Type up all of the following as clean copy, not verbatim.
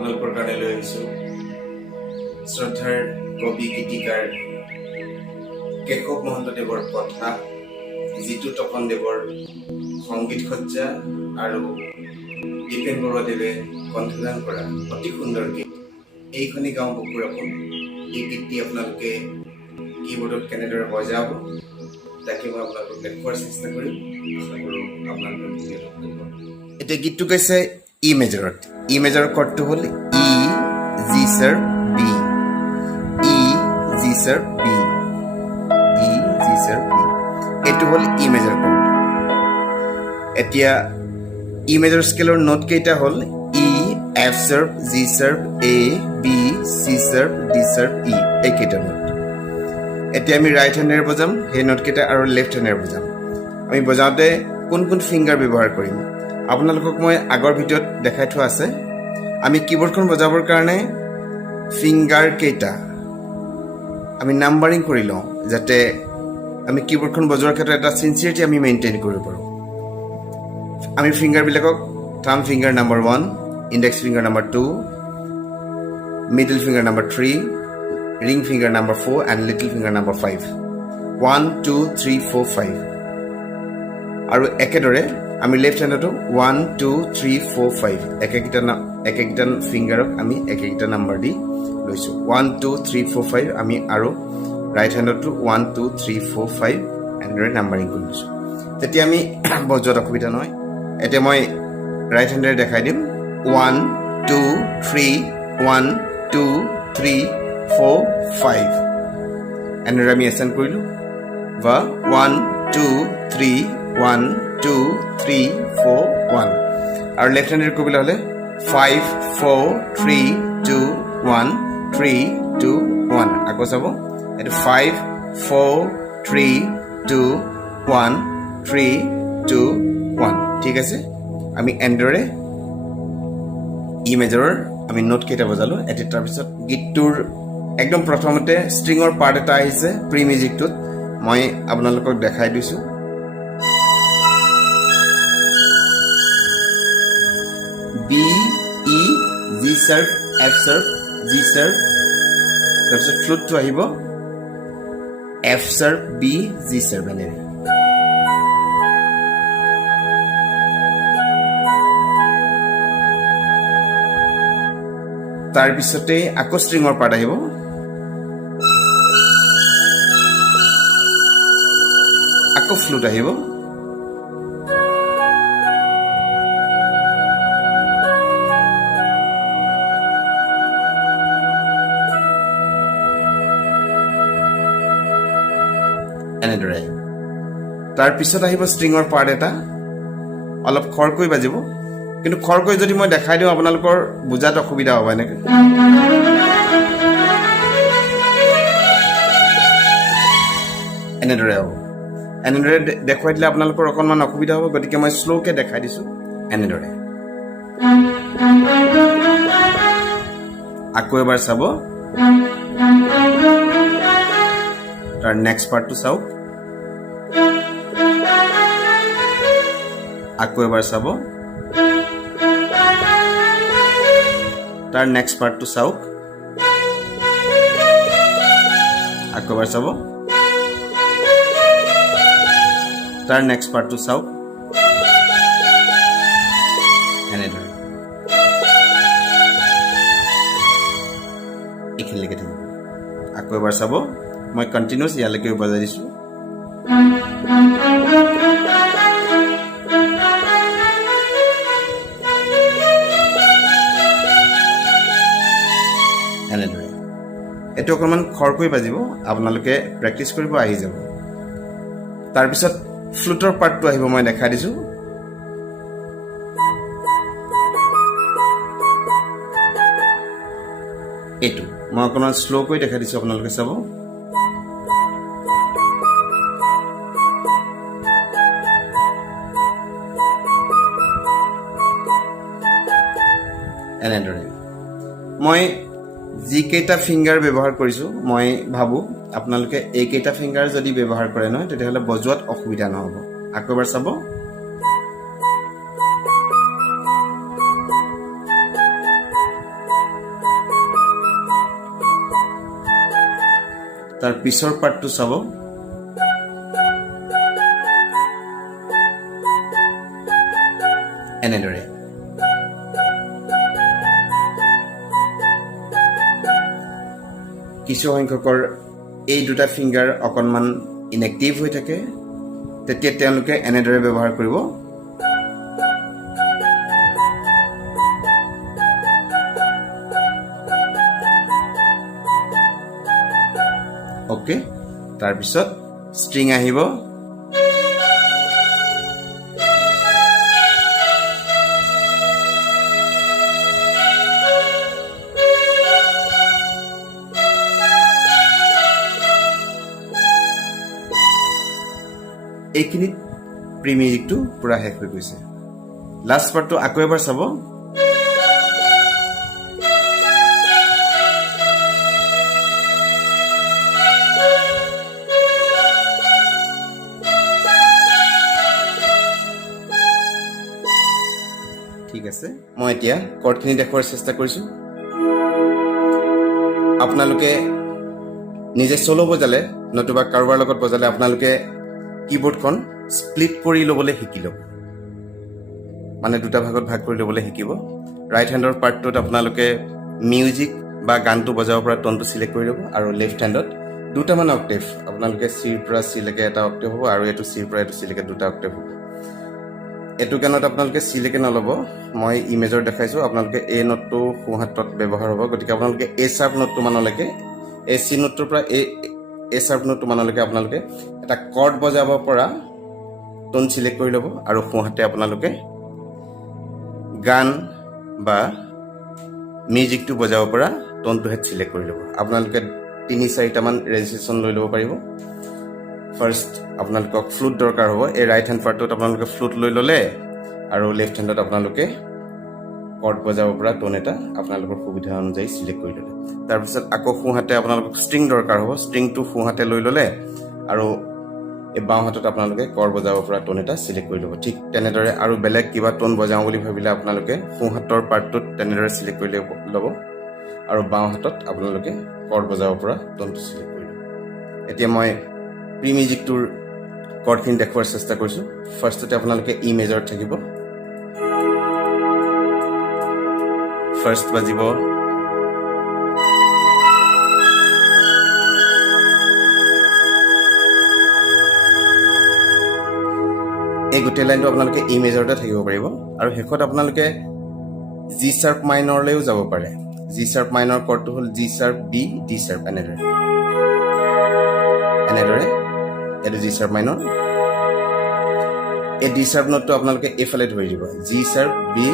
আপোনালোকৰ কাৰণে লৈ আহিছোঁ শ্ৰদ্ধাৰ কবি গীতিকাৰ কেশৱ মহন্তদেৱৰ কথা, জিতু তপনদেৱৰ সংগীত সজ্জা আৰু দিপেন বৰুৱাদেৱে কণ্ঠদান কৰা অতি সুন্দৰ গীত এইখনি গাঁও বুকুৰ আপোন। এই গীতটি আপোনালোকে কীবোৰ্ডত কেনেদৰে বজাব তাকে মই আপোনালোকক দেখুৱাৰ চেষ্টা কৰিম। আশা কৰোঁ আপোনালোকে ভিডিঅ'টো ভাল পাব। এতিয়া গীতটো গাইছে ই মেজৰত। ই মেজৰৰ কৰ্ডটো হ'ল ই G sir B, E G sir B, E G sir B. এইটো হ'ল ই মেজৰ কৰ্ড। এতিয়া ই মেজৰ স্কেলৰ নোট কেইটা হ'ল E, F sharp, G sharp, A, B, C sharp, D sharp, E, এইকেইটা নোট। এতিয়া আমি ৰাইট হেণ্ডেৰে বজাম সেই নোটকেইটা আৰু লেফ্ট হেণ্ডেৰে বজাম। আমি বজাওঁতে কোন কোন ফিংগাৰ ব্যৱহাৰ কৰিম আপোনালোকক মই আগৰ ভিডিঅ'ত দেখাই থোৱা আছে। আমি কীবোৰ্ডখন বজাবৰ কাৰণে ফিংগাৰ কেইটা আমি নাম্বাৰিং কৰি লওঁ যাতে আমি কীবোৰ্ডখন বজোৱাৰ ক্ষেত্ৰত এটা চিনচিয়াৰিটি আমি মেইনটেইন কৰিব পাৰোঁ। আমি ফিংগাৰবিলাকক থাম finger number 1, index finger number 2, middle finger number 3, ring finger number 4 and little finger number 5. 1 2 3 4 5 আৰু একেদৰে আমি লেফট হেণ্ডতো 1 2 3 4 5 একেটা ফিংগাৰক আমি একেটা নাম্বাৰ দি লৈছোঁ। 1 2 3 4 5 আমি আৰু ৰাইট হেণ্ডতো 1 2 3 4 5 এনেদৰে নাম্বাৰিং কৰি লৈছোঁ। তেতিয়া আমি বজোৱাত অসুবিধা নহয়। এতিয়া মই ৰাইট হেণ্ডেৰে দেখাই দিম 1 2 3 1 2 3 4 5 এনেদৰে আমি এছেণ্ড কৰিলোঁ বা 1 2 3 1 2 3 4 1 আৰু লেফ্ট হেণ্ডেৰে কৰিবলৈ হ'লে 5 4 3 2 1 3 2 1 আকৌ চাব এইটো 5 4 3 2 1 3 2 1 ঠিক আছে। আমি এনেদৰে ই মেজৰৰ আমি নোট কেইটা বজালোঁ। এতিয়া তাৰপিছত গীতটোৰ একদম প্ৰথমতে ষ্ট্ৰিঙৰ পাৰ্ট এটা আহিছে প্ৰি মিউজিকটোত, মই আপোনালোকক দেখাই দিছোঁ। B E G sharp, F sharp, G sharp, তাৰপিছত ফ্লুটটো আহিব F sharp, B, G sharp এনেৰে। তাৰপিছতে আকৌ ষ্ট্ৰিঙৰ পাৰ্ট আহিব, আকৌ ফ্লুট আহিব, এনেদৰে আহিব। তাৰপিছত আহিব ষ্ট্ৰিঙৰ পাৰ্ট এটা অলপ খৰকৈ বাজিব, কিন্তু খৰকৈ যদি মই দেখাই দিওঁ আপোনালোকৰ বুজাত অসুবিধা হ'ব। এনেকৈ এনেদৰে হ'ব। এনেদৰে দেখুৱাই দিলে আপোনালোকৰ অকণমান অসুবিধা হ'ব, গতিকে মই শ্ল'কৈ দেখাই দিছোঁ এনেদৰে। আকৌ এবাৰ চাব, তাৰ নেক্সট পাৰ্টটো চাওক, আকৌ এবাৰ চাব, তাৰ নেক্সট পাৰ্টটো চাওক, আকৌ এবাৰ চাব, তাৰ নেক্সট পাৰ্টটো চাওক, এনেদৰে এইখিনিলৈকে থাকিব। আকৌ এবাৰ চাব, মই কণ্টিনিউছ ইয়ালৈকে বজাই দিছোঁ। এনেদৰে এইটো অকণমান খৰকৈ বাজিব, আপোনালোকে প্ৰেক্টিছ কৰিব আহি যাব। তাৰপিছত ফ্লুটৰ পাৰ্টটো আহিব, মই দেখাই দিছোঁ। এইটো মই অকণমান শ্ল'কৈ দেখাই দিছোঁ, আপোনালোকে চাব। এনেদৰে মই যিকেইটা ফিংগাৰ ব্যৱহাৰ কৰিছোঁ, মই ভাবোঁ আপোনালোকে এইকেইটা ফিংগাৰ যদি ব্যৱহাৰ কৰে নহয় তেতিয়াহ'লে বজোৱাত অসুবিধা নহ'ব। আকৌ এবাৰ চাব, তাৰ পিছৰ পাৰ্টটো চাব এনেদৰে কিছু সংখ্যকৰ এই দুটা ফিংগাৰ অকণমান ইনএক্টিভ হৈ থাকে তেতিয়া তেওঁলোকে এনেদৰে ব্যৱহাৰ কৰিব ওকে তাৰপিছত ষ্ট্ৰিং আহিব এইখিনিত প্ৰি মিউজিকটো পুৰা শেষ হৈ গৈছে লাষ্ট পাৰ্টটো আকৌ এবাৰ চাব ঠিক আছে মই এতিয়া কৰ্ডখিনি দেখুৱাৰ চেষ্টা কৰিছো আপোনালোকে নিজে সোলো বজালে নতুবা কাৰোবাৰ লগত বজালে আপোনালোকে কিবোৰ্ডখন স্প্লিট কৰি ল'বলৈ শিকি ল'ব মানে দুটা ভাগত ভাগ কৰি ল'বলৈ শিকিব ৰাইট হেণ্ডৰ পাৰ্টটোত আপোনালোকে মিউজিক বা গানটো বজাব পৰা টনটো সিলেক্ট কৰি ল'ব আৰু লেফট হেণ্ডত দুটামান অক্টেভ আপোনালোকে চিৰ পৰা চিলৈকে এটা অক্টেভ হ'ব আৰু এইটো চিৰ পৰা এইটো চিলৈকে দুটা অক্টেভ হ'ব এইটো গানত আপোনালোকে চিলৈকে নল'ব মই ইমেজৰ দেখাইছো আপোনালোকে এ নোটটো সোঁ হাতত ব্যৱহাৰ হ'ব গতিকে আপোনালোকে এ শাৰ্প নোটটো মানলৈকে এ চি নোটটোৰ পৰা এ শাৰ্প নোটটো মানলৈকে আপোনালোকে এটা কৰ্ড বজাব পৰা টোন সিলেক্ট কৰি ল'ব আৰু সোঁ হাতে আপোনালোকে গান বা মিউজিকটো বজাব পৰা টোনটো হেড সিলেক্ট কৰি ল'ব আপোনালোকে 3-4টা মান ৰেজিষ্ট্ৰেশ্যন লৈ ল'ব পাৰিব ফাৰ্ষ্ট আপোনালোকক ফ্লুট দৰকাৰ হ'ব এই ৰাইট হেণ্ড পাৰ্টটোত আপোনালোকে ফ্লুট লৈ ল'লে আৰু লেফট হেণ্ডত আপোনালোকে কৰ্ড বজাব পৰা টোন এটা আপোনালোকৰ সুবিধা অনুযায়ী সিলেক্ট কৰি ল'লে তাৰপিছত আকৌ সোঁ হাতে আপোনালোকক ষ্ট্ৰিং দৰকাৰ হ'ব ষ্ট্ৰিংটো সোঁ হাতে লৈ ল'লে আৰু এই বাওঁ হাতত আপোনালোকে কৰ্ড বজাব পৰা টোন এটা সিলেক্ট কৰি ল'ব ঠিক তেনেদৰে আৰু বেলেগ কিবা টোন বজাওঁ বুলি ভাবিলে আপোনালোকে সোঁ হাতৰ পাৰ্টটোত তেনেদৰে সিলেক্ট কৰি ল'ব আৰু বাওঁ হাতত আপোনালোকে কৰ্ড বজাব পৰা টোনটো সিলেক্ট কৰি ল'ব এতিয়া মই প্ৰি মিউজিকটোৰ কৰ্ডখিনি দেখুৱাৰ চেষ্টা কৰিছোঁ ফাৰ্ষ্টতে আপোনালোকে ই মেজৰত থাকিব ফাৰ্ষ্ট বাজিব এই গোটেই লাইনটো আপোনালোকে ই মেজৰতে থাকিব পাৰিব আৰু শেষত আপোনালোকে জি শাৰ্প মাইনৰলৈও যাব পাৰে জি শাৰ্প মাইনৰ কৰ্ডটো হ'ল G sharp B D sharp এনেদৰে এইটো জি শাৰ্প মাইনৰ এই ডি শাৰ্প নোটটো আপোনালোকে এইফালে ধৰি দিব G sharp B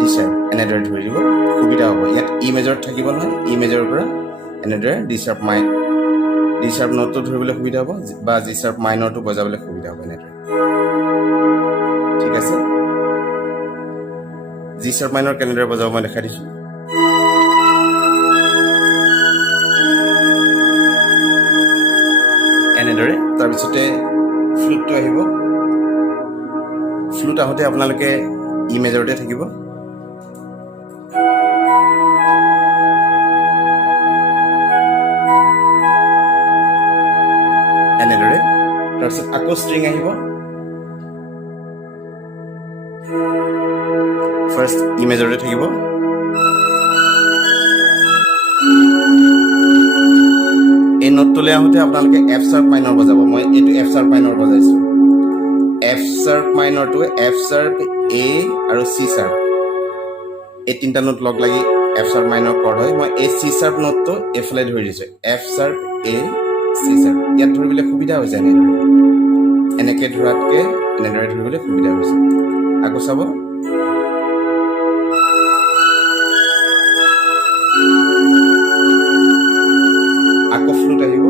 D sharp এনেদৰে ধৰি দিব সুবিধা হ'ব ইয়াত ই মেজৰত থাকিব নহয় ই মেজৰৰ পৰা এনেদৰে ডি শাৰ্প নোটটো ধৰিবলৈ সুবিধা হ'ব বা জি শাৰ্প মাইনৰটো বজাবলৈ সুবিধা হ'ব এনেদৰে ঠিক আছে জি শাৰ্প মাইনৰ কেনেদৰে বজাব মই দেখাই দিছোঁ এনেদৰে তাৰপিছতে ফ্লুটটো আহিব ফ্লুট আহোঁতে আপোনালোকে ই মেজৰতে থাকিব এনেদৰে তাৰপিছত আকৌ ষ্ট্ৰিং আহিব ফাৰ্ষ্ট ই মেজৰতে থাকিব এই নোটটোলৈ আহোঁতে আপোনালোকে এফ শাৰ্প মাইনৰ বজাব মই এইটো F sharp minor বজাইছোঁ F sharp মাইনৰটো F sharp এ আৰু চি শাৰ্প এই তিনিটা নোট লগ লাগি এফ শাৰ্প মাইনৰ কৰ্ড হয় মই এই চি শাৰ্প নোটটো এইফালে ধৰি দিছোঁ এফ শাৰ্প এ চি শাৰ্প ইয়াত ধৰিবলৈ সুবিধা হৈছে এনেকৈ ধৰাতকৈ এনেদৰে ধৰিবলৈ সুবিধা হৈছে আকৌ চাব আকৌ ফ্লুট আহিব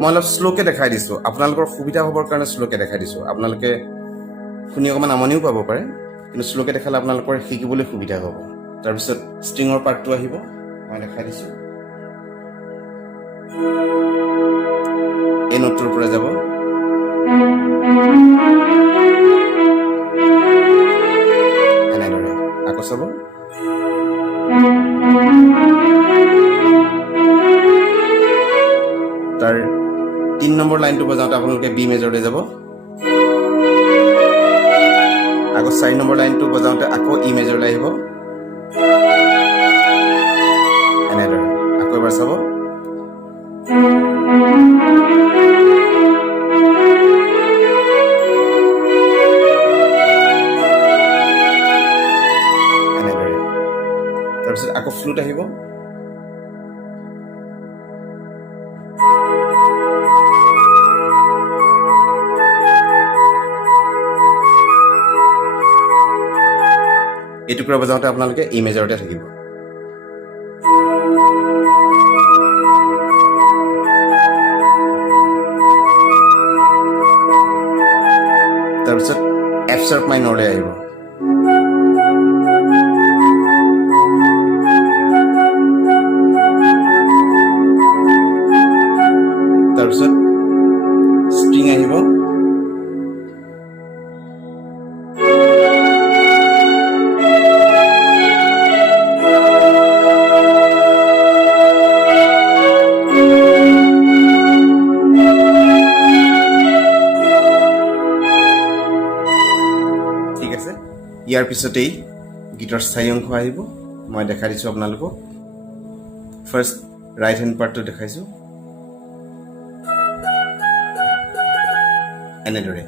মই অলপ শ্লোকে দেখাই দিছোঁ আপোনালোকৰ সুবিধা হ'বৰ কাৰণে শ্লোকে দেখাই দিছোঁ আপোনালোকে শুনি অকণমান আমনিও পাব পাৰে কিন্তু শ্লোকে দেখালে আপোনালোকৰ শিকিবলৈ সুবিধা হ'ব তাৰপিছত ষ্ট্ৰিঙৰ পাৰ্টটো আহিব মই দেখাই দিছোঁ এই নোটটোৰ পৰা যাব এনেদৰে আকৌ চাব তাৰ 3 নম্বৰ লাইনটো বজাওঁতে আপোনালোকে বি মেজৰলৈ যাব আকৌ 4 নম্বৰ লাইনটো বজাওঁতে আকৌ ই মেজৰলৈ আহিব এনেদৰে আকৌ এবাৰ চাব এনেদৰে তাৰপিছত আকৌ ফ্লুট আহিব এই টুকুৰা বজাওঁতে আপোনালোকে ই মেজৰতে থাকিব তাৰপিছত এফ শাৰ্প মাইনৰলৈ আহিব তাৰপিছত ষ্ট্ৰিং আহিব ইয়াৰ পিছতেই গীতৰ স্থায়ী অংশ আহিব মই দেখাই দিছোঁ আপোনালোকক ফাৰ্ষ্ট ৰাইট হেণ্ড পাৰ্টটো দেখাইছোঁ এনেদৰে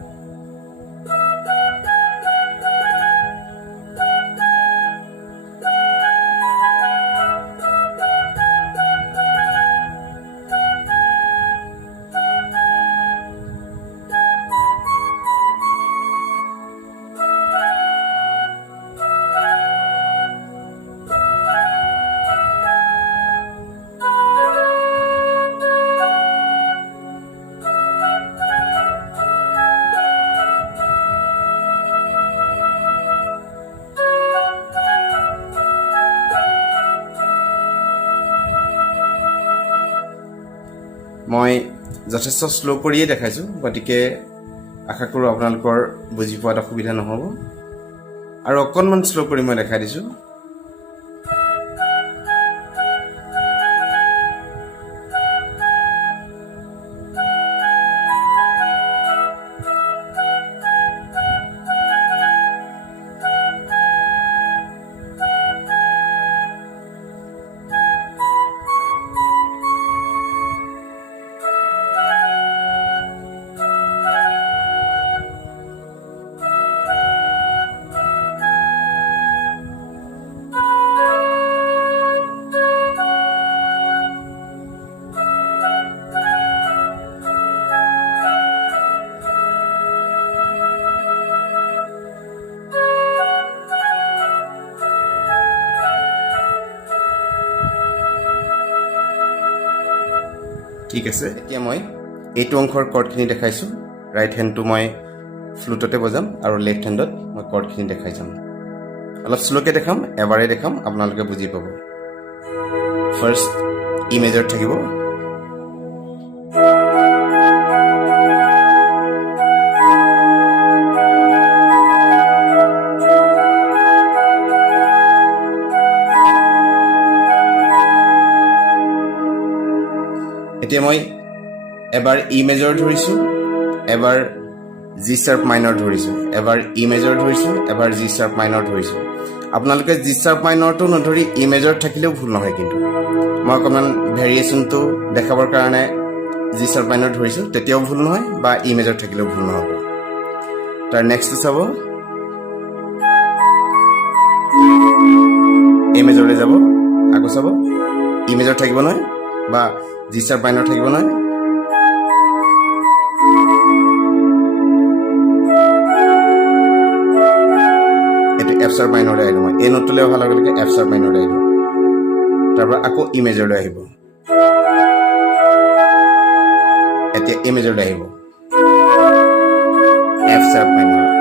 মই যথেষ্ট স্লো কৰিয়ে দেখাইছোঁ গতিকে আশা কৰোঁ আপোনালোকৰ বুজি পোৱাত অসুবিধা নহ'ব আৰু অকণমান স্লো কৰি মই দেখাই দিছোঁ ঠিক আছে এতিয়া মই এইটো অংশৰ কৰ্ডখিনি দেখাইছোঁ ৰাইট হেণ্ডটো মই ফ্লুটতে বজাম আৰু লেফ্ট হেণ্ডত মই কৰ্ডখিনি দেখাই যাম অলপ স্লোকে দেখাম এবাৰে দেখাম আপোনালোকে বুজি পাব ফাৰ্ষ্ট ই মেজৰ থাকিব এতিয়া মই এবাৰ ই মেজৰ ধৰিছোঁ এবাৰ জি শাৰ্প মাইনৰ ধৰিছোঁ এবাৰ ই মেজৰ ধৰিছোঁ এবাৰ জি শাৰ্প মাইনৰ ধৰিছোঁ আপোনালোকে জি শাৰ্প মাইনৰটো নধৰি ই মেজৰ থাকিলেও ভুল নহয় কিন্তু মই অকণমান ভেৰিয়েশ্যনটো দেখাবৰ কাৰণে জি শাৰ্প মাইনৰ ধৰিছোঁ তেতিয়াও ভুল নহয় বা ই মেজৰ থাকিলেও ভুল নহ'ব তাৰ নেক্সটটো চাব এ মেজৰলৈ যাব আকৌ চাব ই মেজৰ থাকিব নহয় বা জি শাৰ্প মাইনৰ থাকিব নহয় এইটো এফ শাৰ্প মাইনৰলৈ আহিলোঁ মই এই নোটটোলৈ অহাৰ লগে লগে এফ শাৰ্প মাইনৰলৈ আহিলোঁ তাৰপৰা আকৌ ই মেজৰলৈ আহিব এতিয়া এ মেজৰলৈ আহিব এফ শাৰ্প মাইনৰ